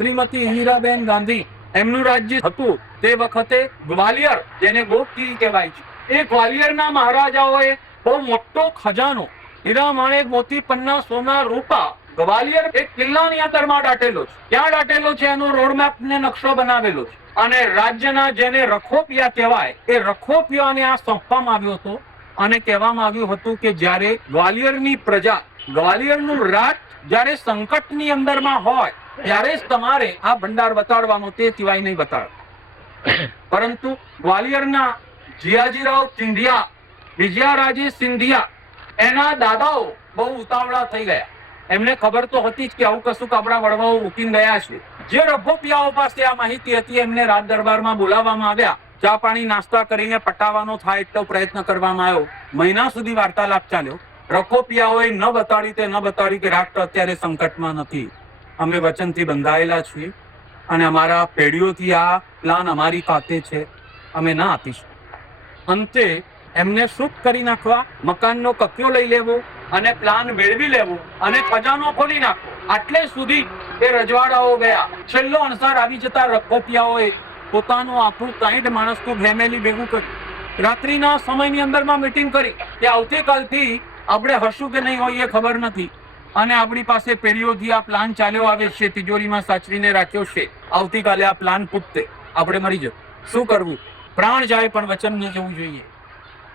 શ્રીમતી હીરાબેન ગાંધી એમનું રાજ્ય હતું તે વખતે ગ્વાલિયર, જેને ગોપગીરી કહેવાય છે, એ ગ્વાલિયરના મહારાજાઓએ બહુ મોટો ખજાનો હીરા માણેક મોતી પન્ના સોના રૂપા ગ્વાલિયર એક કિલ્લાની અંદરમાં દાટેલો છે. ક્યાં દાટેલો છે એનો રોડમેપ ને નકશો બનાવેલો છે. અને રાજ્યના જેને રખોપિયા કહેવાય એ રખોપિયાને આ સોંપવામાં આવ્યો હતો અને કહેવામાં આવ્યું હતું કે જ્યારે ગ્વાલિયરની પ્રજા, ગ્વાલિયરનું રાજ જ્યારે સંકટની અંદરમાં હોય ત્યારે જ તમારે આ ભંડાર બતાડવાનો, તે સિવાય નહીં બતાડો. પરંતુ ગ્વાલિયરના જીયાજીરાવ સિંધિયા, વિજયારાજે સિંધિયા, એના દાદાઓ બહુ ઉતાવળા થઈ ગયા. એમને ખબર તો હતી જ કે આવું કશું આપણા વડવાઓ મૂકીને ગયા છે. જે રખોપિયાઓ પાસે આ માહિતી હતી એમને રાજ દરબારમાં બોલાવવામાં આવ્યા. ચા પાણી નાસ્તા કરીને પટાવવાનો થાય એટલો પ્રયત્ન કરવામાં આવ્યો. મહિના સુધી વાર્તાલાપ ચાલ્યો. રખોપિયાઓએ ન બતાડી તે ન બતાડી કે રાષ્ટ્ર અત્યારે સંકટમાં નથી, અમે વચનથી બંધાયેલા છીએ અને અમારા પેઢીઓથી આ પ્લાન અમારી પાસે છે, અમે ના આપીશું. અંતે એમને શુદ્ધ કરી નાખવા, મકાનનો કબજો લઈ લેવો અને પ્લાન મેળવી લેવો અને ખજાનો ખોલી નાખવો. આટલે સુધી એ રજવાડાઓ ગયા. છેલ્લો અણસાર આવી જતા રખોપિયાઓએ પોતાનું આખું 60 માણસનું ફેમિલી ભેગું કર્યું. રાત્રિના સમયની અંદરમાં મીટિંગ કરી કે આવતીકાલથી આપણે હશું કે નહીં હોય એ ખબર નથી અને આપણી પાસે પેઢીઓથી આ પ્લાન ચાલ્યો આવે છે, તિજોરીમાં સાચવીને રાખ્યો છે. આવતીકાલે આ પ્લાન પૂછતે આપણે મરી જવું. શું કરવું? પ્રાણ જાય પણ વચન ન જવું જોઈએ,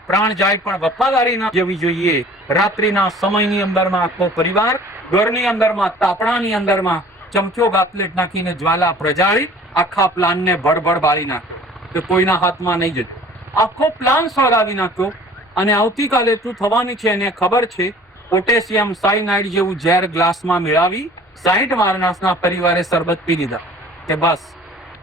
પ્રાણ જાય પણ વફાદારી ન જવી જોઈએ. રાત્રિના સમયની અંદરમાં આખો પરિવાર ઘરની અંદરમાં, તાપણાની અંદરમાં ચમચો ગાપલેટ નાખીને જ્વાલા પ્રજાળી આખા પ્લાનને ભડભડ બાળી નાખ્યો કે કોઈના હાથમાં નહીં જતું. આખો પ્લાન સળગાવી નાખ્યો અને આવતીકાલે શું થવાની છે એને ખબર છે. પોટેશિયમ સાયનાઇડ જેવું ઝેર ગ્લાસમાં મેળવી 60 માણસના પરિવારે શરબત પી લીધા કે બસ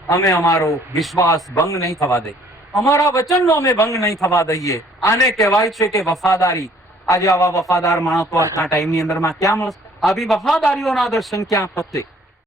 અમે અમારો વિશ્વાસ ભંગ નહીં થવા દઈએ, અમારા વચનનો અમે ભંગ નહીં થવા દઈએ. આને કહેવાય છે કે વફાદારી. આજે આવા વફાદાર માણસો આજના ટાઈમની અંદરમાં ક્યાં મળશે? આવી વફાદારીઓના દર્શન ક્યાં થશે?